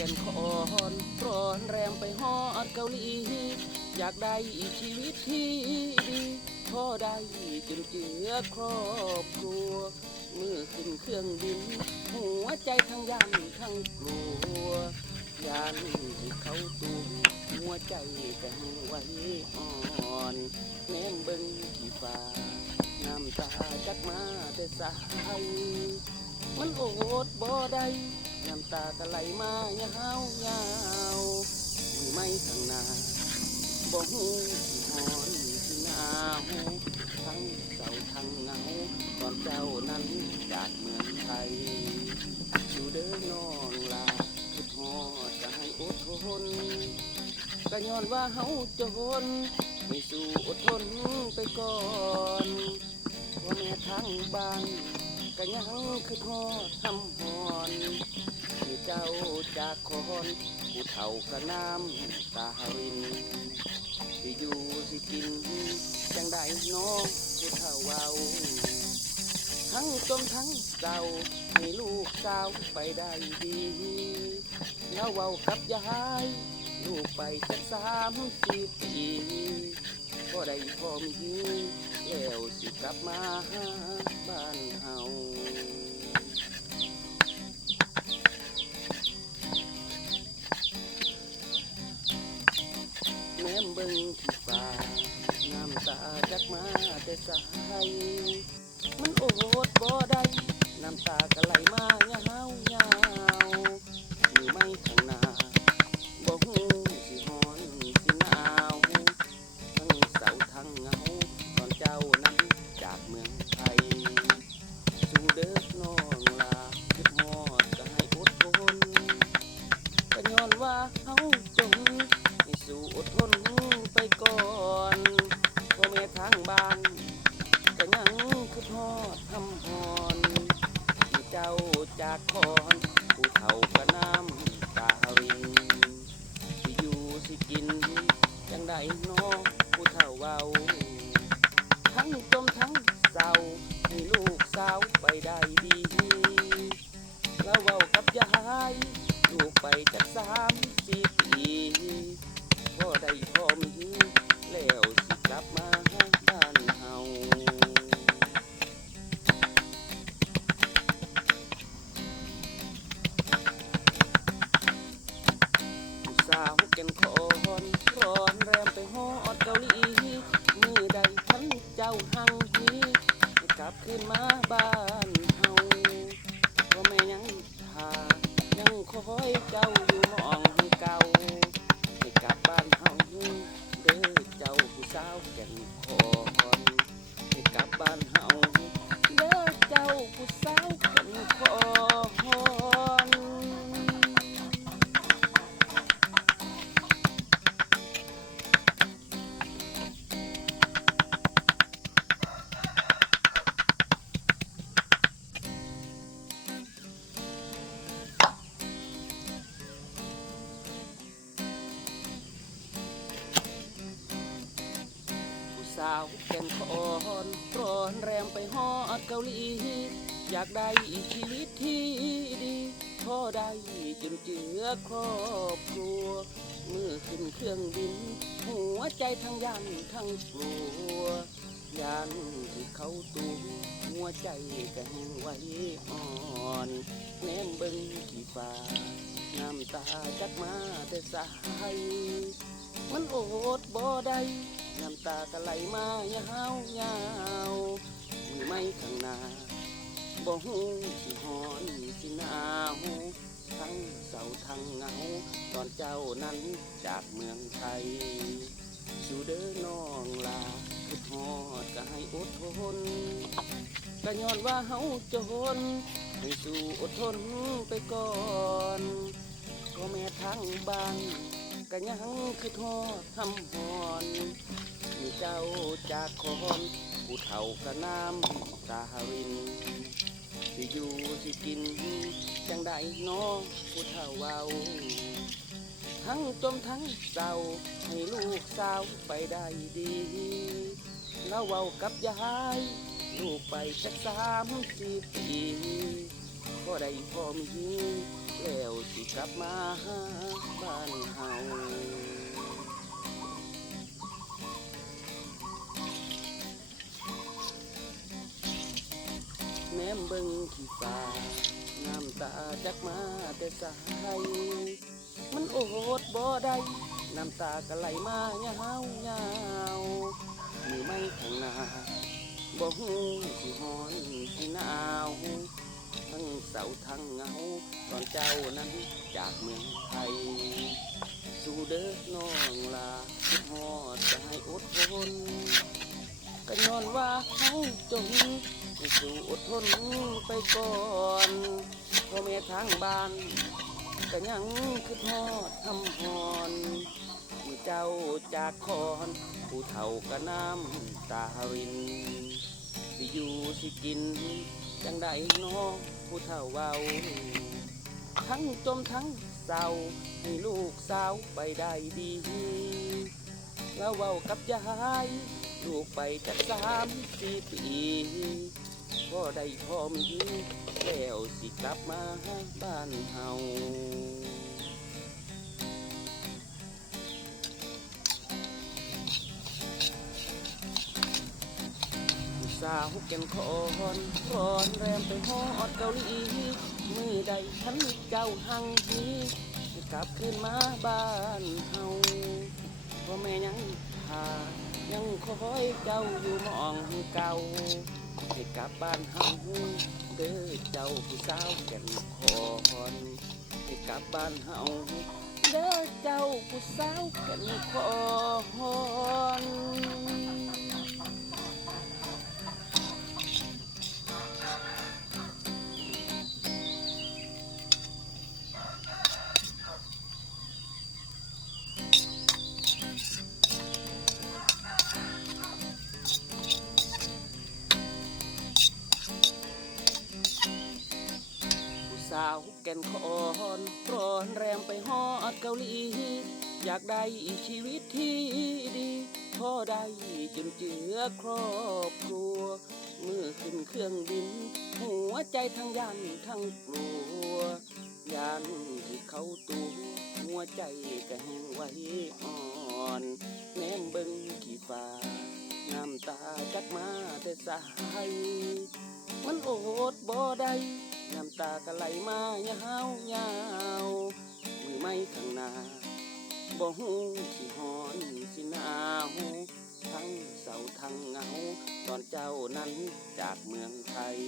แก่นคอนร้อนแรมไปฮอดเกาหลี อยากได้ชีวิตที่ดีพอได้จนเจือครอบครัว มือขึ้นเครื่องบิน หัวใจทั้งยันทั้งกลัวยานที่เขาตูหัวใจแต่ไว้อ่อน แนมเบิ่งที่ฟ้าน้ำตาจักมาแต่สายมันโอดบ่ได้ น้ำตาก็ไหลมายาวยาวมือไม่ข้างนาบ่หูที่หอนที่หนาวทั้งเศร้าทั้งเหงาตอนเจ้านั้นจากเมืองไทยอยู่เด้อน้องลาคิดฮอดก็ให้อดทนก็ย้อนว่าเฮาจนไม่สู้อดทนไปก่อนว่าแม่ทางบ้าน ก็ยังคือทอทำหอนที่เจ้าจากคอนผู้เฒ่าก็น้ำตารินที่อยู่สิกิน จังได้น้องผู้เฒ่าเวาทั้งจมทั้งเศร้าให้ลูกสาวไปได้ดีแล้วเว้ากับยายลูกไปสักสามสิบปีก็ได้พอมี แล้วสิกลับมาหาบ้านเฮาแม้มเบิ่งที่ฟ้าน้ำตาจักมาแต่สายมันโอดบ่ได้น้ำตาก็ไหลมายาวยา ทางบ้านก็ยังคือทอดทำฮอนเจ้าจากคอนผู้เฒ่าก็น้ำตารินที่อยู่สิกินจังได้น้อกผู้เฒ่าเว้า เจ้าหังฮีกลับขึ้นมาบ้านเฮาพ่อแม่ยังทายังคอยเจ้าอยู่มองเก่าให้กลับบ้านเฮาเด้อเจ้าผู้สาวแก่นคอ ไปฮอดเกาหลี อยากได้ชีวิตที่ดีพอได้จนเจือครอบครัว เมื่อขึ้นเครื่องบิน หัวใจทั้งยันทั้งกลัวยานที่เขาตูหัวใจก็แหงไว้อ่อนแนมเบิ่งที่ฟ้าน้ำตาจักมาแต่สายมันโอดบ่ได้น้ำตาก็ไหลมายาวยาว บ่ฮู้สิหอนสิหนาวทั้งเศร้าทั้งเหงา ตอนเจ้านั้นจากเมืองไทย สู่เด้อน้องลาคือฮอดก็ให้อดทนก็ย้อนว่าเฮาจนให้สู้อดทนไปก่อนก็แม่ทางบ้านก็ยังคือทอดทำหอนมีเจ้าจากคน ผู้เฒ่าก็น้ำตารินสิอยู่สิกินจังได้น้องผู้เฒ่าเว้าทั้งจมทั้งเศร้าให้ลูกสาวไปได้ดีแล้วเว้ากับยายลูกไปสักสามสี่ปีพ่อได้พ่อมีแล้วสิกลับมาหาบ้านเฮา เบิ่งขี้ฟ้าน้ำตาจักมาแต่สายมันโอดบ่ได้น้ำตาก็ไหลมายาวยามือไม่ข้างหน้าบ่ฮู้สิฮ้อนสิหนาวทั้งเศร้าทั้งเงาตอนเจ้านั้นจากเมืองไทย สู่เด้อน้องลาคิดฮอดจะให้อดทนก็ย้อนว่าเฮาจน สู่อดทนไปก่อนพ่อแม่ทางบ้านก็ยังคือทอดทำหอนเมื่อเจ้าจากคอนผู้เฒ่าก็น้ำตารินสิอยู่สิกิน จังได้น้องผู้เฒ่าเว้า ทั้งจมทั้งเศร้าให้ลูกสาวไปได้ดี แล้วเว้ากับยายลูกไปจักสามสี่ปี พ่อได้พ่อมีแล้วสิกลับมาบ้านเฮาสาวแก่นคอนร้อนแรมไปฮอดเกาหลีมือใดฉันเจ้าหังนี้กลับคืนมาบ้านเฮาพ่อแม่ยังหายังคอยเจ้าอยู่มองเก่า ให้กลับบ้านเฮาเด้อเจ้าผู้สาวแก่นคอนให้กลับบ้านเฮาเด้อเจ้าผู้สาวแก่นคอนาวแก่นคอนร้อนแรมไปฮอดเกาหลี อยากได้ชีวิตที่ดีพอได้จนเจือครอบครัว เมื่อขึ้นเครื่องบิน หัวใจทั้งยันทั้งกลัวยานที่เขาตัวหัวใจก็แห้งไว้อ่อนแนมเบิ่งขี้ฟ้าน้ำตาจักมาแต่สายมันโอดบ่ได้ ตาก็ไหลมายาวยาวมือไม่ข้างหน้าบ่ฮู้สิฮ้อนสิหนาวทั้งเศร้าทั้งเหงา ตอนเจ้านั้นจากเมืองไทย